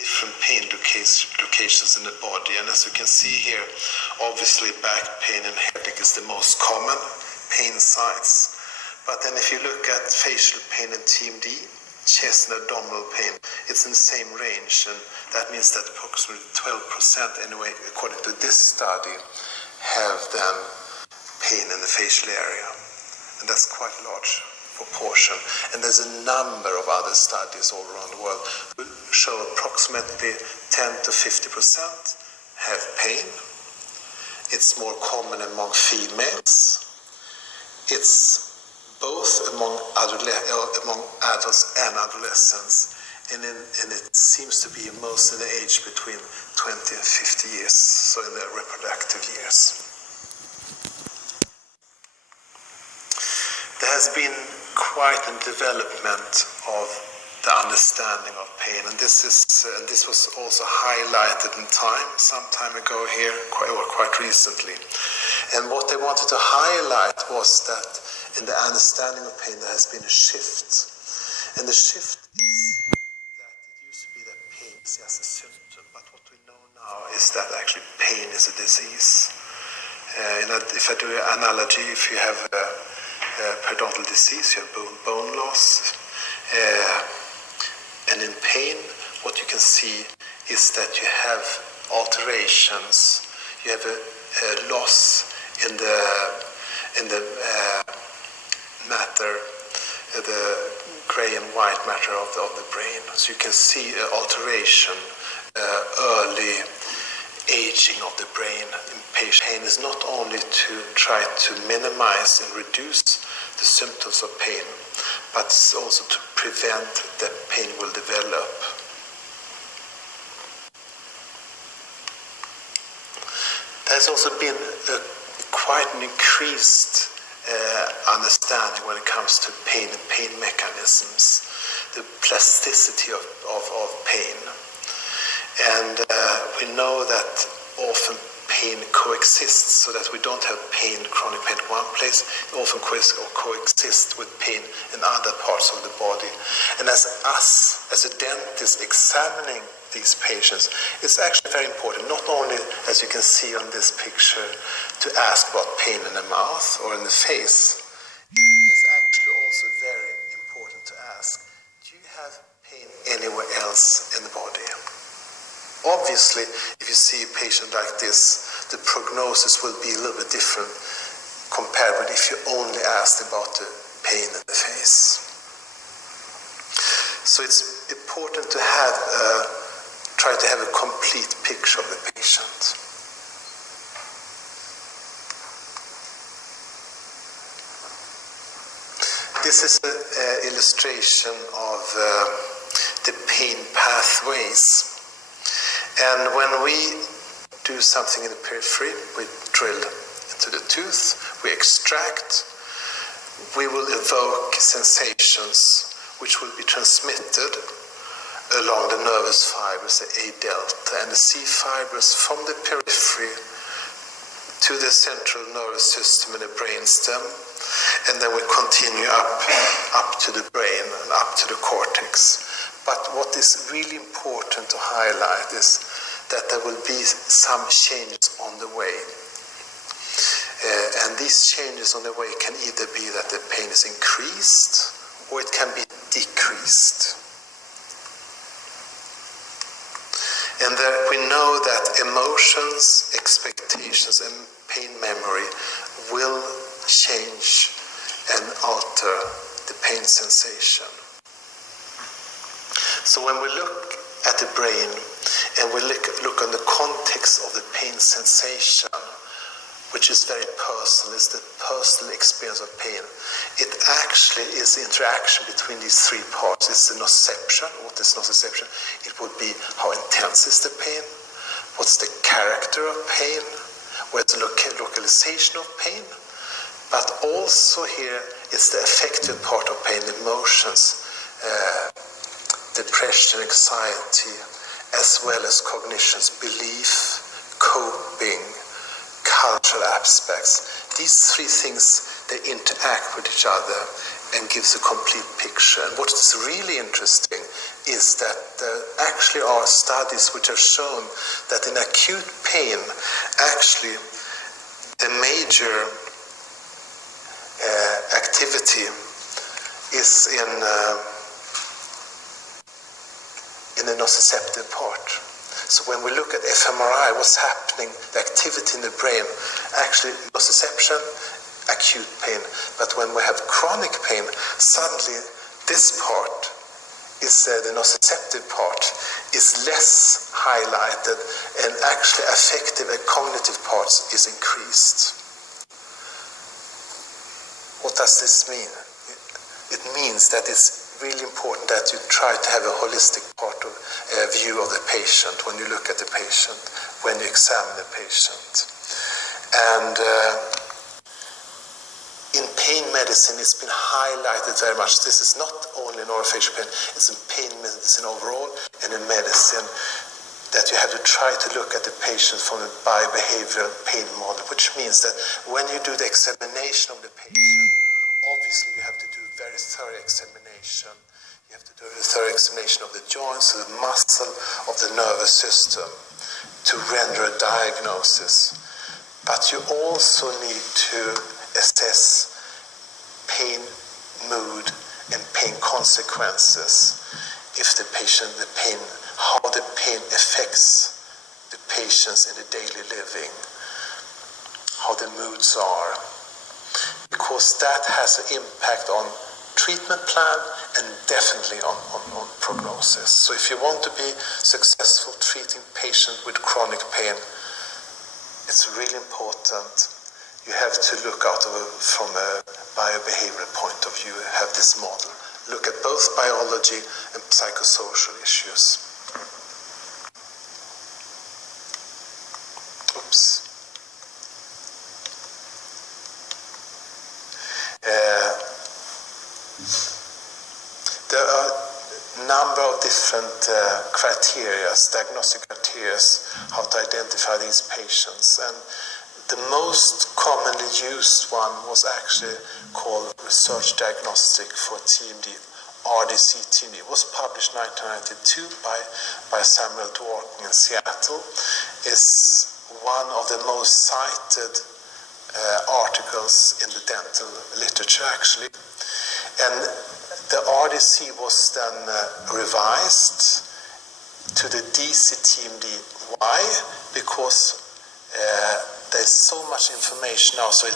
different pain locations in the body. And as you can see here, obviously back pain and headache is the most common pain sites. But then if you look at facial pain and TMD, chest and abdominal pain, it's in the same range, and that means that approximately 12% anyway, according to this study, have then pain in the facial area. And that's quite a large proportion. And there's a number of other studies all around the world who show approximately 10 to 50% have pain. It's more common among females. It's both among adults and adolescents, and it seems to be most in the age between 20 and 50 years, so in their reproductive years. There has been quite a development of the understanding of pain, and this was also highlighted in some time ago here, quite recently. And what they wanted to highlight was that in the understanding of pain there has been a shift. And the shift is that it used to be that pain is just a symptom, but what we know now is that actually pain is a disease. If I do an analogy, if you have a periodontal disease, you have bone loss, and in pain, what you can see is that you have alterations. You have a loss in the matter, the gray and white matter of the brain. So you can see alteration, early aging of the brain in patient. Pain is not only to try to minimize and reduce the symptoms of pain, but also to prevent that pain will develop. There's also been quite an increased understanding when it comes to pain and pain mechanisms, the plasticity of pain. And we know that often pain coexists, so that we don't have chronic pain in one place. It often coexists with pain in other parts of the body. And as a dentist examining these patients, it's actually very important, not only, as you can see on this picture, to ask about pain in the mouth or in the face. It is actually also very important to ask, do you have pain anywhere else in the body? Obviously, if you see a patient like this, the prognosis will be a little bit different compared with if you only asked about the pain in the face. So it's important to try to have a complete picture of the patient. This is an illustration of the pain pathways. And when we do something in the periphery, we drill into the tooth, we extract, we will evoke sensations which will be transmitted along the nervous fibers, the A delta, and the C fibers from the periphery to the central nervous system in the brainstem, and then we continue up to the brain and up to the cortex. But what is really important to highlight is that there will be some changes on the way. And these changes on the way can either be that the pain is increased or it can be decreased. And we know that emotions, expectations, and pain memory will change and alter the pain sensation. So when we look at the brain and we look on the context of the pain sensation, which is very personal, is the personal experience of pain, it actually is the interaction between these three parts. It's the nociception. What is nociception? It would be how intense is the pain, what's the character of pain, where's the localization of pain, but also here it's the affective part of pain, the emotions, depression, anxiety, as well as cognitions, belief, coping, cultural aspects. These three things, they interact with each other and gives a complete picture. And what is really interesting is that there actually are studies which have shown that in acute pain, actually the major activity is in the nociceptive part. So when we look at fMRI, what's happening, the activity in the brain, actually nociception, acute pain. But when we have chronic pain, suddenly this part is the nociceptive part is less highlighted, and actually affective and cognitive parts is increased. What does this mean? It means that it's really important that you try to have a holistic view of the patient when you look at the patient, when you examine the patient. And in pain medicine, it's been highlighted very much. This is not only in oro-facial pain, it's in pain medicine overall, and in medicine, that you have to try to look at the patient from a biobehavioral pain model, which means that when you do the examination of the patient, obviously you have to do very thorough examination. You have to do a thorough examination of the joints, of the muscle, of the nervous system to render a diagnosis. But you also need to assess pain, mood, and pain consequences. If the pain, how the pain affects the patients in the daily living, how the moods are. Because that has an impact on treatment plan and definitely on prognosis. So if you want to be successful treating patients with chronic pain, it's really important. You have to look out from a biobehavioral point of view, have this model. Look at both biology and psychosocial issues. Oops. There are a number of different diagnostic criteria, how to identify these patients. And the most commonly used one was actually called Research Diagnostic for TMD, RDC-TMD. It was published in 1992 by Samuel Dworkin in Seattle. It's one of the most cited articles in the dental literature, actually. And the RDC was then revised to the DC-TMD. Why? Because there's so much information now, so it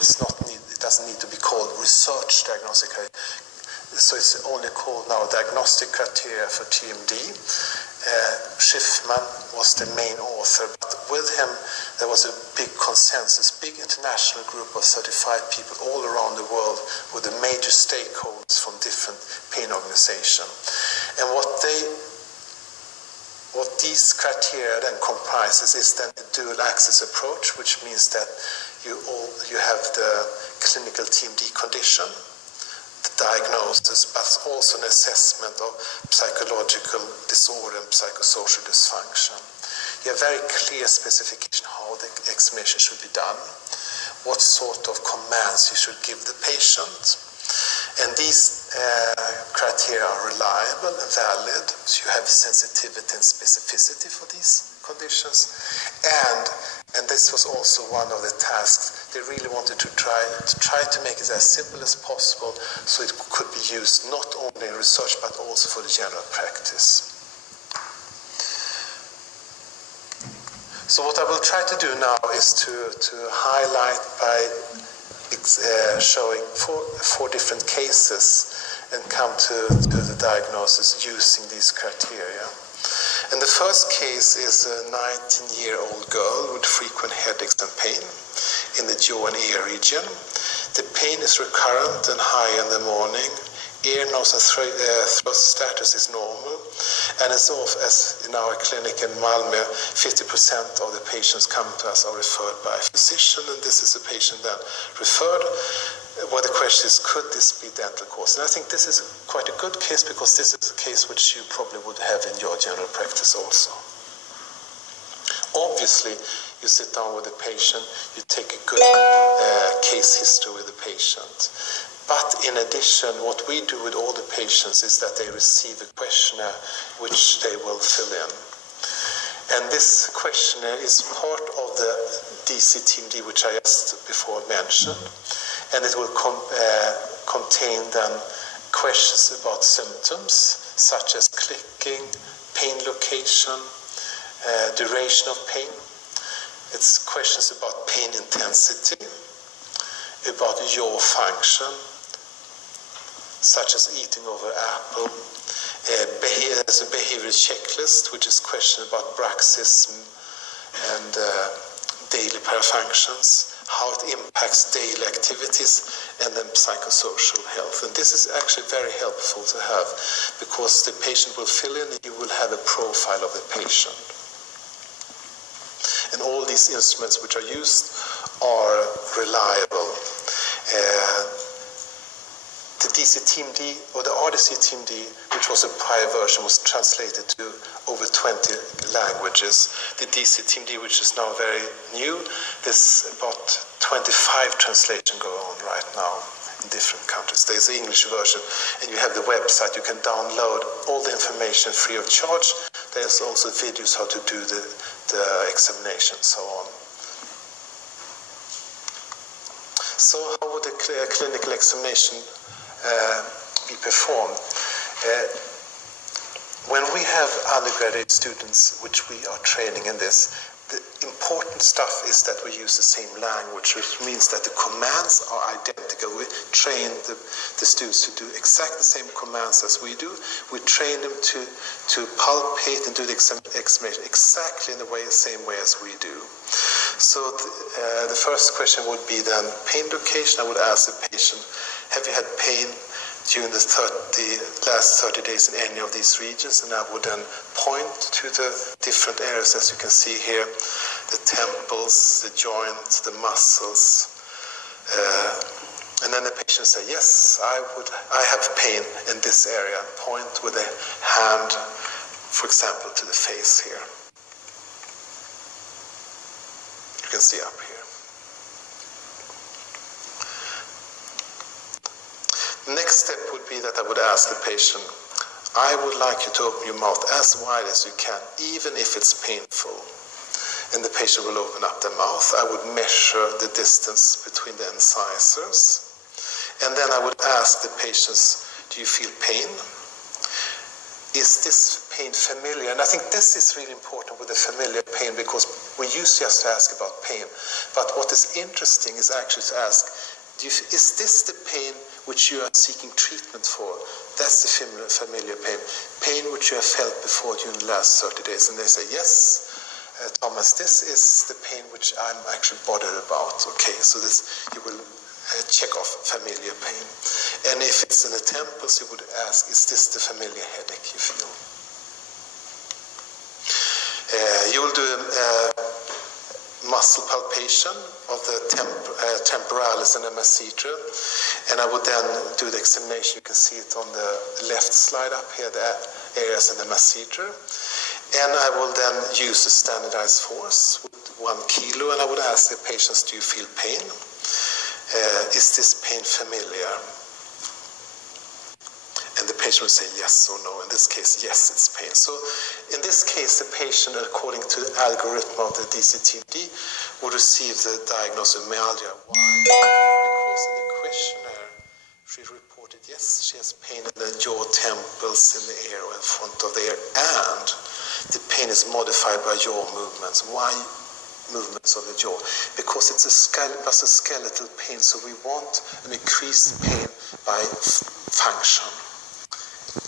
doesn't need to be called research diagnostic. So it's only called now diagnostic criteria for TMD. Schiffman was the main author, but with him there was a big consensus, big international group of 35 people all around the world with the major stakeholders from different pain organizations. And what these criteria then comprises is then the dual axis approach, which means that you have the clinical TMD condition, diagnosis, but also an assessment of psychological disorder and psychosocial dysfunction. You have very clear specification how the examination should be done, what sort of commands you should give the patient. And these criteria are reliable and valid, so you have sensitivity and specificity for these conditions. And this was also one of the tasks. They really wanted to try to make it as simple as possible so it could be used not only in research but also for the general practice. So what I will try to do now is to highlight by showing four different cases and come to the diagnosis using these criteria. And the first case is a 19-year-old girl with frequent headaches and pain in the jaw and ear region. The pain is recurrent and high in the morning. Ear, nose, and throat status is normal. And as in our clinic in Malmö, 50% of the patients coming to us are referred by a physician, and this is a patient that referred. Well, the question is, could this be dental cause? And I think this is quite a good case because this is a case which you probably would have in your general practice also. Obviously, you sit down with the patient, you take a good case history with the patient. But in addition, what we do with all the patients is that they receive a questionnaire which they will fill in. And this questionnaire is part of the DC-TeamD, which I just before mentioned, and it will contain then questions about symptoms, such as clicking, pain location, duration of pain. It's questions about pain intensity, about jaw function, such as eating over apple. There's a behavioral checklist, which is question about bruxism and daily parafunctions, how it impacts daily activities, and then psychosocial health. And this is actually very helpful to have, because the patient will fill in and you will have a profile of the patient. And all these instruments which are used are reliable. The DC-TeamD, or the RDC-TeamD, which was a prior version, was translated to over 20 languages. The DC-TeamD, which is now very new, there's about 25 translations going on right now in different countries. There's the English version, and you have the website. You can download all the information free of charge. There's also videos how to do the examination, so on. So how would a clinical examination be performed? When we have undergraduate students, which we are training in this, the important stuff is that we use the same language, which means that the commands are identical. We train the students to do exactly the same commands as we do. We train them to palpate and do the examination exactly in the same way as we do. So the first question would be then pain location. I would ask the patient, have you had pain during the last 30 days in any of these regions? And I would then point to the different areas, as you can see here, the temples, the joints, the muscles. And then the patient say, yes, I have pain in this area. Point with a hand, for example, to the face here. You can see up here. The next step would be that I would ask the patient, I would like you to open your mouth as wide as you can, even if it's painful. And the patient will open up their mouth. I would measure the distance between the incisors. And then I would ask the patients, do you feel pain? Is this pain familiar? And I think this is really important with the familiar pain, because we used just to ask about pain. But what is interesting is actually to ask, is this the pain which you are seeking treatment for? That's the familiar pain. Pain which you have felt before during the last 30 days. And they say, yes, Thomas, this is the pain which I'm actually bothered about. Okay, so this you will check off familiar pain. And if it's in the temples, you would ask, is this the familiar headache you feel? You will do muscle palpation of the temporalis and the masseter, and I would then do the examination. You can see it on the left slide up here, the areas in the masseter, and I will then use a standardized force with 1 kilo, and I would ask the patients, do you feel pain? Is this pain familiar? And the patient will say yes or no. In this case, yes, it's pain. So in this case, the patient, according to the algorithm of the DC-TeamD, would receive the diagnosis of myalgia. Why? Because in the questionnaire, she reported, yes, she has pain in the jaw, temples, in the ear, or in front of the ear, and the pain is modified by jaw movements. Why movements of the jaw? Because it's a musculoskeletal pain, so we want an increased pain by function.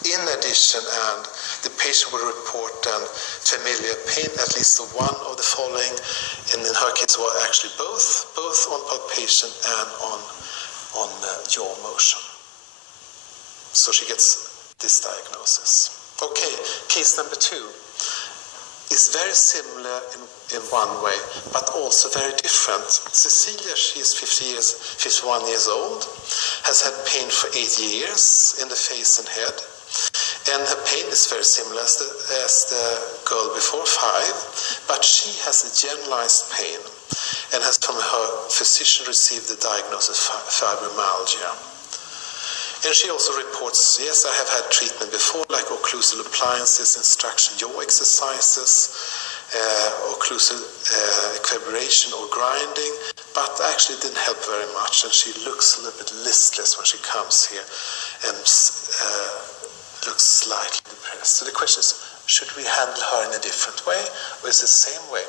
In addition, and the patient will report familiar pain, at least one of the following, and in her case were actually both on palpation and on jaw motion. So she gets this diagnosis. Okay, case number 2 is very similar in one way, but also very different. Cecilia, she is 51 years old, has had pain for 8 years in the face and head. And her pain is very similar as the girl before, 5, but she has a generalized pain and has from her physician received the diagnosis of fibromyalgia. And she also reports, yes, I have had treatment before, like occlusal appliances, instruction jaw exercises, occlusal equilibration or grinding, but actually it didn't help very much, and she looks a little bit listless when she comes here and looks slightly depressed. So the question is, should we handle her in a different way, or is it the same way?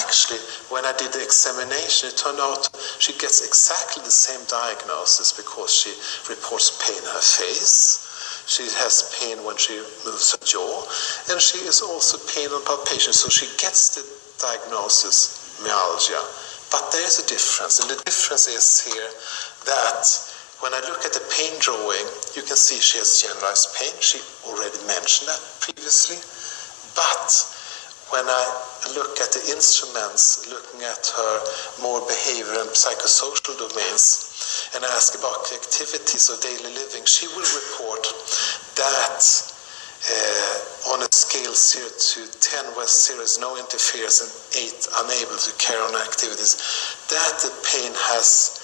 Actually, when I did the examination, it turned out she gets exactly the same diagnosis, because she reports pain in her face, she has pain when she moves her jaw, and she is also pain on palpation, so she gets the diagnosis myalgia. But there is a difference, and the difference is here that when I look at the pain drawing, you can see she has generalized pain. She already mentioned that previously. But when I look at the instruments, looking at her more behavior and psychosocial domains, and I ask about the activities of daily living, she will report that on a scale 0 to 10, where 0 is no interference and 8 unable to carry on activities, that the pain has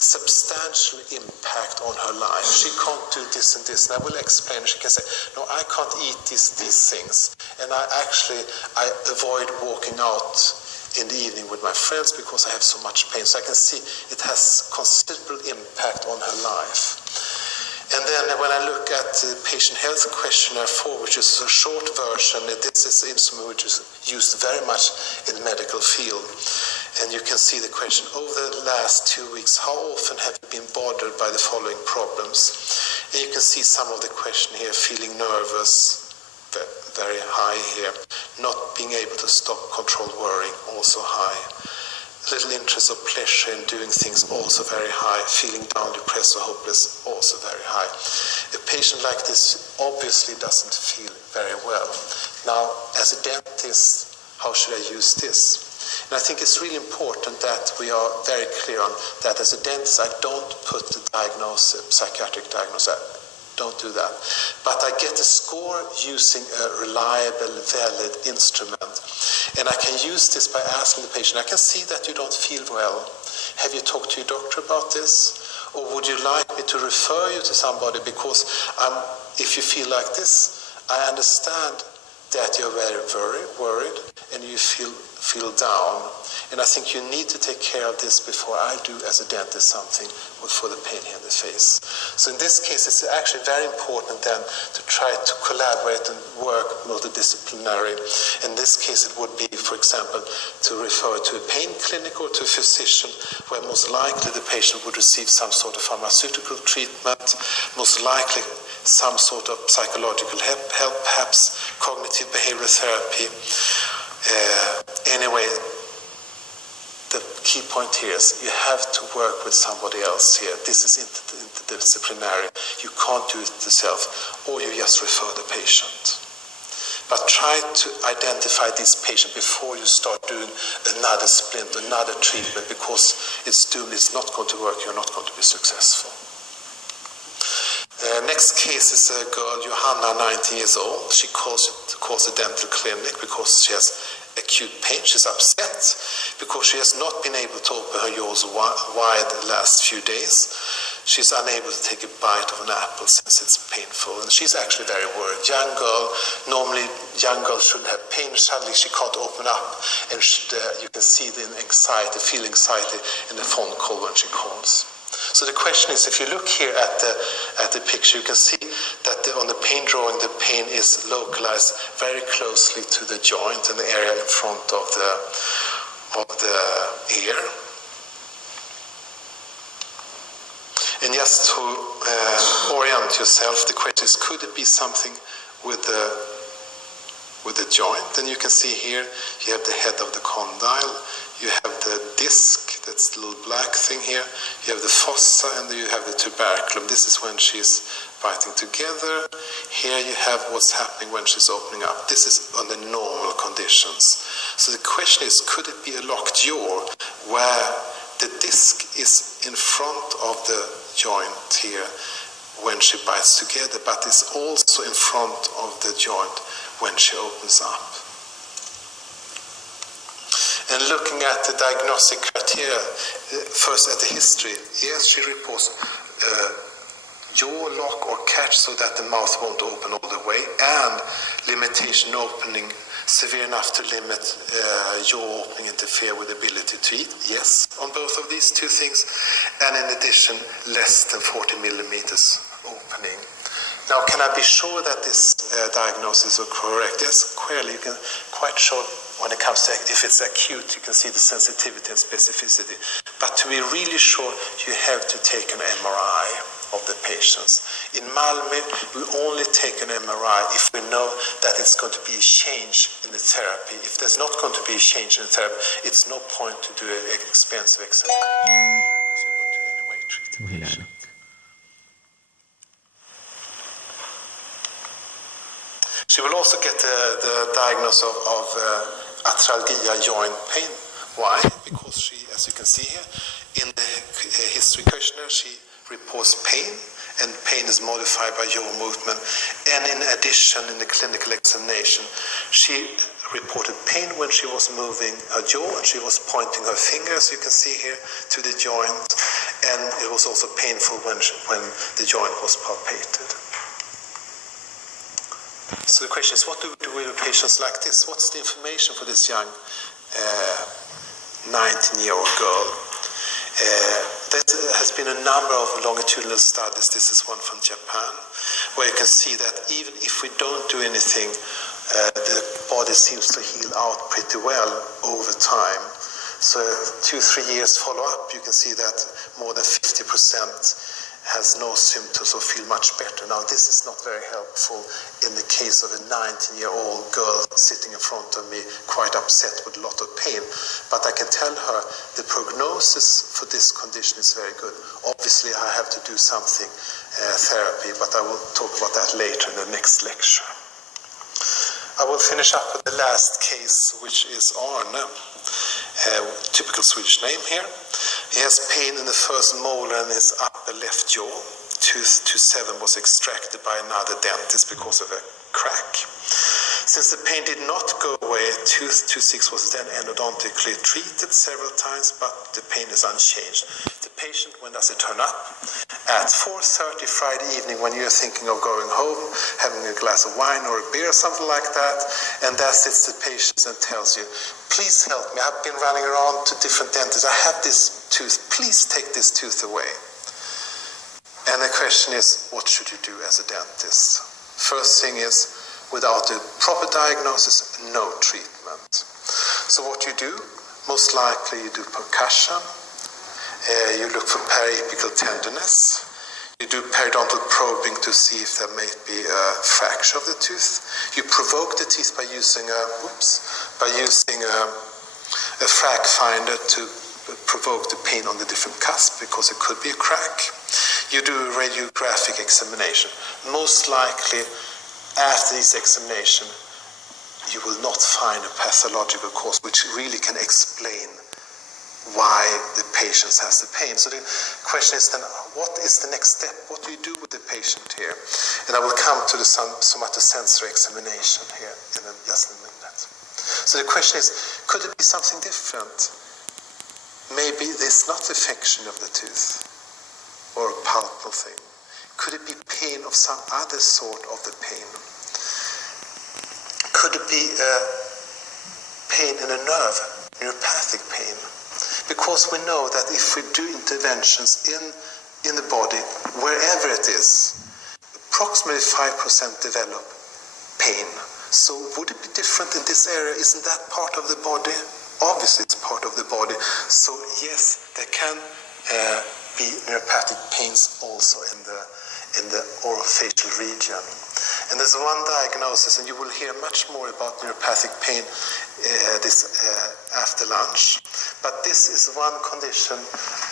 substantial impact on her life. She can't do this and this, and I will explain. She can say, no, I can't eat these things, and I avoid walking out in the evening with my friends because I have so much pain. So I can see it has considerable impact on her life. And then when I look at the Patient Health Questionnaire 4, which is a short version, this is the instrument which is used very much in the medical field. And you can see the question, over the last 2 weeks, how often have you been bothered by the following problems? And you can see some of the question here, feeling nervous, very high here, not being able to stop controlled worrying, also high. Little interest or pleasure in doing things, also very high. Feeling down, depressed or hopeless, also very high. A patient like this obviously doesn't feel very well. Now, as a dentist, how should I use this? And I think it's really important that we are very clear on that. As a dentist, I don't put the diagnosis, psychiatric diagnosis, don't do that. But I get a score using a reliable, valid instrument. And I can use this by asking the patient, I can see that you don't feel well. Have you talked to your doctor about this? Or would you like me to refer you to somebody? Because if you feel like this, I understand that you're very worried and you feel down. And I think you need to take care of this before I do, as a dentist, something for the pain here in the face. So in this case, it's actually very important then to try to collaborate and work multidisciplinary. In this case, it would be, for example, to refer to a pain clinic or to a physician, where most likely the patient would receive some sort of pharmaceutical treatment, most likely some sort of psychological help, perhaps cognitive behavioral therapy. Anyway, the key point here is you have to work with somebody else here. This is interdisciplinary. You can't do it yourself, or you just refer the patient. But try to identify this patient before you start doing another splint, another treatment, because it's doomed, it's not going to work, you're not going to be successful. Next case is a girl, Johanna, 19 years old. She calls a dental clinic because she has acute pain. She's upset because she has not been able to open her jaws wide the last few days. She's unable to take a bite of an apple since it's painful, and she's actually very worried. Young girl, normally young girls shouldn't have pain. Suddenly she can't open up, and you can see the anxiety, feel anxiety in the phone call when she calls. So the question is, if you look here at the picture, you can see that on the pain drawing, the pain is localized very closely to the joint and the area in front of the ear. And just to orient yourself, the question is, could it be something with the joint? And you can see here, you have the head of the condyle, you have the disc, that's the little black thing here, you have the fossa, and you have the tuberculum. This is when she's biting together. Here you have what's happening when she's opening up. This is under normal conditions. So the question is, could it be a locked jaw where the disc is in front of the joint here when she bites together, but is also in front of the joint when she opens up? And looking at the diagnostic criteria, first at the history, yes, she reports jaw lock or catch so that the mouth won't open all the way, and limitation opening severe enough to limit jaw opening, interfere with the ability to eat? Yes, on both of these two things. And in addition, less than 40 millimeters opening. Now, can I be sure that this diagnosis is correct? Yes, clearly you can quite sure when it comes to if it's acute, you can see the sensitivity and specificity. But to be really sure, you have to take an MRI of the patients. In Malmö, we only take an MRI if we know that it's going to be a change in the therapy. If there's not going to be a change in the therapy, it's no point to do an expensive examination because you're going to anyway treat the patient. She will also get the diagnosis of arthralgia joint pain. Why? Because she, as you can see here, in the history questionnaire, she reports pain, and pain is modified by jaw movement. And in addition, in the clinical examination, she reported pain when she was moving her jaw, and she was pointing her finger, as you can see here, to the joint. And it was also painful when the joint was palpated. So the question is, what do we do with patients like this? What's the information for this young 19-year-old girl? There has been a number of longitudinal studies. This is one from Japan, where you can see that even if we don't do anything, the body seems to heal out pretty well over time. So 2-3 years follow-up, you can see that more than 50% has no symptoms or feel much better. Now, this is not very helpful in the case of a 19-year-old girl sitting in front of me, quite upset with a lot of pain. But I can tell her the prognosis for this condition is very good. Obviously, I have to do something, therapy, but I will talk about that later in the next lecture. I will finish up with the last case, which is Arne. Typical Swedish name here. He has pain in the first molar in his upper left jaw. Tooth 27 was extracted by another dentist because of a crack. Since the pain did not go away, tooth 26 was then endodontically treated several times, but the pain is unchanged. The patient, when does it turn up? At 4:30 Friday evening, when you're thinking of going home, having a glass of wine or a beer or something like that, and there sits the patient and tells you, please help me, I've been running around to different dentists, I have this tooth, please take this tooth away. And the question is, what should you do as a dentist? First thing is, without a proper diagnosis, no treatment. So what you do, most likely you do percussion, you look for periapical tenderness, you do periodontal probing to see if there may be a fracture of the tooth. You provoke the teeth by using a frac finder to provoke the pain on the different cusps, because it could be a crack. You do a radiographic examination. Most likely, after this examination, you will not find a pathological cause which really can explain why the patient has the pain. So the question is then, what is the next step? What do you do with the patient here? And I will come to the somatosensory examination here in just a minute. So the question is, could it be something different? Maybe there's not affection of the tooth or a pulpal thing. Could it be pain of some other sort of the pain? Could it be pain in a nerve, neuropathic pain? Because we know that if we do interventions in the body, wherever it is, approximately 5% develop pain. So would it be different in this area? Isn't that part of the body? Obviously it's part of the body. So yes, there can be neuropathic pains also in the oro-facial region. And there's one diagnosis, and you will hear much more about neuropathic pain after lunch. But this is one condition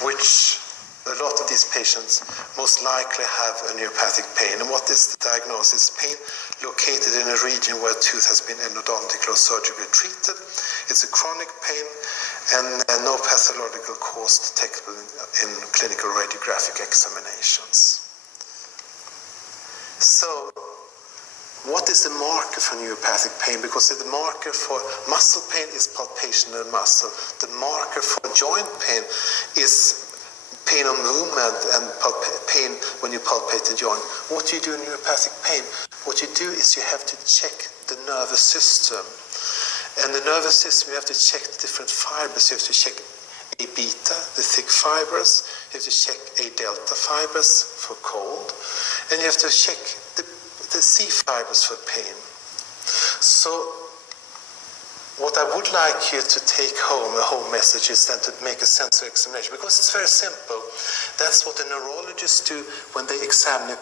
which a lot of these patients most likely have a neuropathic pain. And what is the diagnosis? Pain located in a region where a tooth has been endodontically or surgically treated. It's a chronic pain, and no pathological cause detectable in clinical radiographic examinations. So, what is the marker for neuropathic pain? Because the marker for muscle pain is palpation of the muscle. The marker for joint pain is pain of movement and pain when you palpate the joint. What do you do in neuropathic pain? What you do is you have to check the nervous system. And the nervous system, you have to check the different fibers. You have to check A beta, the thick fibers. You have to check A delta fibers for cold. And you have to check the C fibers for pain. So what I would like you to take home, the home message, is then to make a sensory examination, because it's very simple. That's what the neurologists do when they examine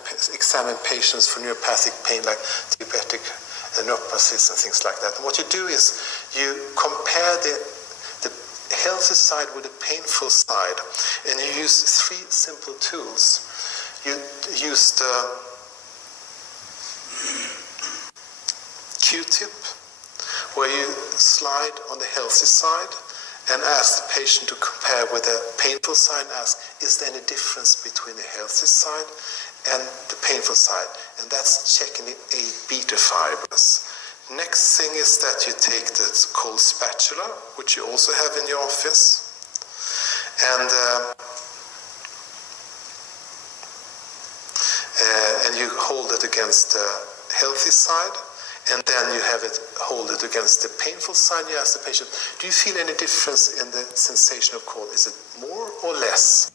patients for neuropathic pain, like diabetic neuropathies and things like that. And what you do is you compare the healthy side with the painful side, and you use 3 simple tools. You use the Q-tip, where you slide on the healthy side and ask the patient to compare with the painful side and ask, is there any difference between the healthy side and the painful side? And that's checking the A beta fibers. Next thing is that you take the cold spatula, which you also have in your office, and you hold it against the healthy side. And then you have it, hold it against the painful side. You ask the patient, do you feel any difference in the sensation of cold? Is it more or less?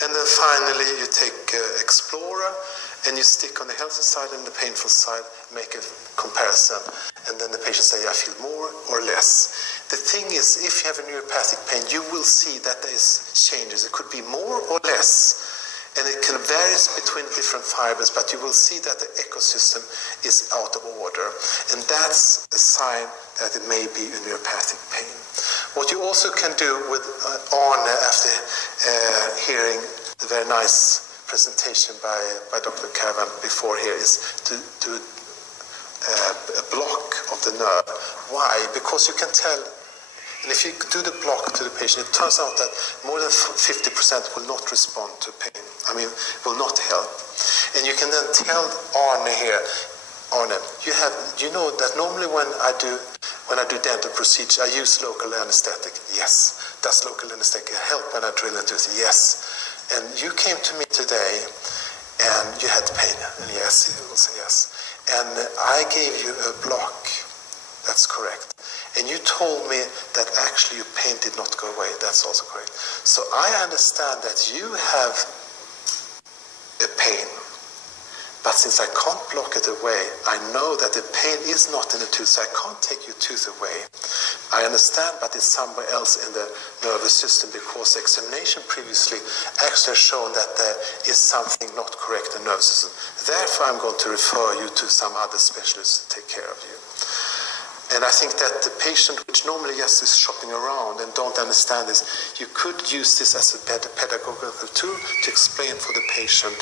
And then finally you take Explorer and you stick on the healthy side and the painful side, make a comparison. And then the patient say, I feel more or less. The thing is, if you have a neuropathic pain, you will see that there is changes. It could be more or less. And it can vary between different fibers, but you will see that the ecosystem is out of order. And that's a sign that it may be a neuropathic pain. What you also can do with Arne, after hearing the very nice presentation by Dr. Cavan before here, is to do a block of the nerve. Why? Because you can tell. And if you do the block to the patient, it turns out that more than 50% will not respond to pain. Will not help. And you can then tell Arne here, Arne, you know that normally when I do dental procedure, I use local anesthetic. Yes. Does local anesthetic help when I drill into it? Yes. And you came to me today and you had pain. And yes, he will say yes. And I gave you a block. That's correct. And you told me that actually your pain did not go away. That's also correct. So I understand that you have a pain, but since I can't block it away, I know that the pain is not in the tooth, so I can't take your tooth away. I understand, but it's somewhere else in the nervous system, because the examination previously actually has shown that there is something not correct in the nervous system. Therefore, I'm going to refer you to some other specialists to take care of you. And I think that the patient, which normally just is shopping around and don't understand this, you could use this as a pedagogical tool to explain for the patient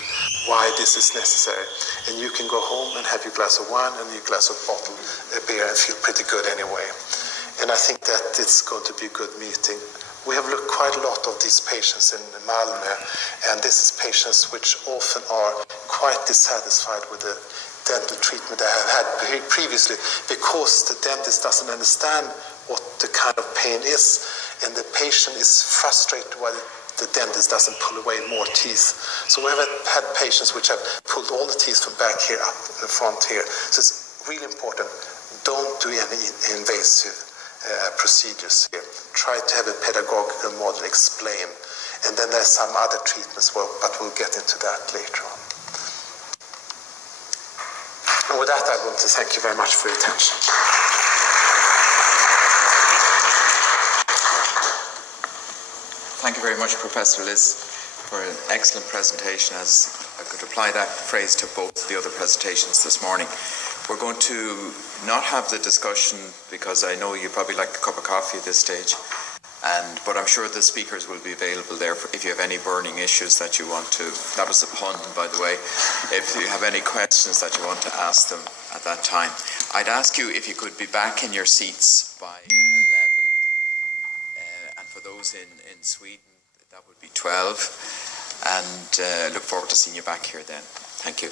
why this is necessary. And you can go home and have your glass of wine and your glass of bottle of beer and feel pretty good anyway. And I think that it's going to be a good meeting. We have looked quite a lot of these patients in Malmö, and this is patients which often are quite dissatisfied with the dental treatment they have had previously, because the dentist doesn't understand what the kind of pain is, and the patient is frustrated why the dentist doesn't pull away more teeth. So we have had patients which have pulled all the teeth from back here up in the front here. So it's really important, don't do any invasive procedures here. Try to have a pedagogical model, explain, and then there's some other treatments, but we'll get into that later on. And with that, I want to thank you very much for your attention. Thank you very much, Professor Liss, for an excellent presentation. As I could apply that phrase to both the other presentations this morning. We're going to not have the discussion, because I know you probably like a cup of coffee at this stage, but I'm sure the speakers will be available there if you have any burning issues that you want to, that was a pun by the way, if you have any questions that you want to ask them at that time. I'd ask you if you could be back in your seats by 11, and for those in Sweden that would be 12, and look forward to seeing you back here then. Thank you.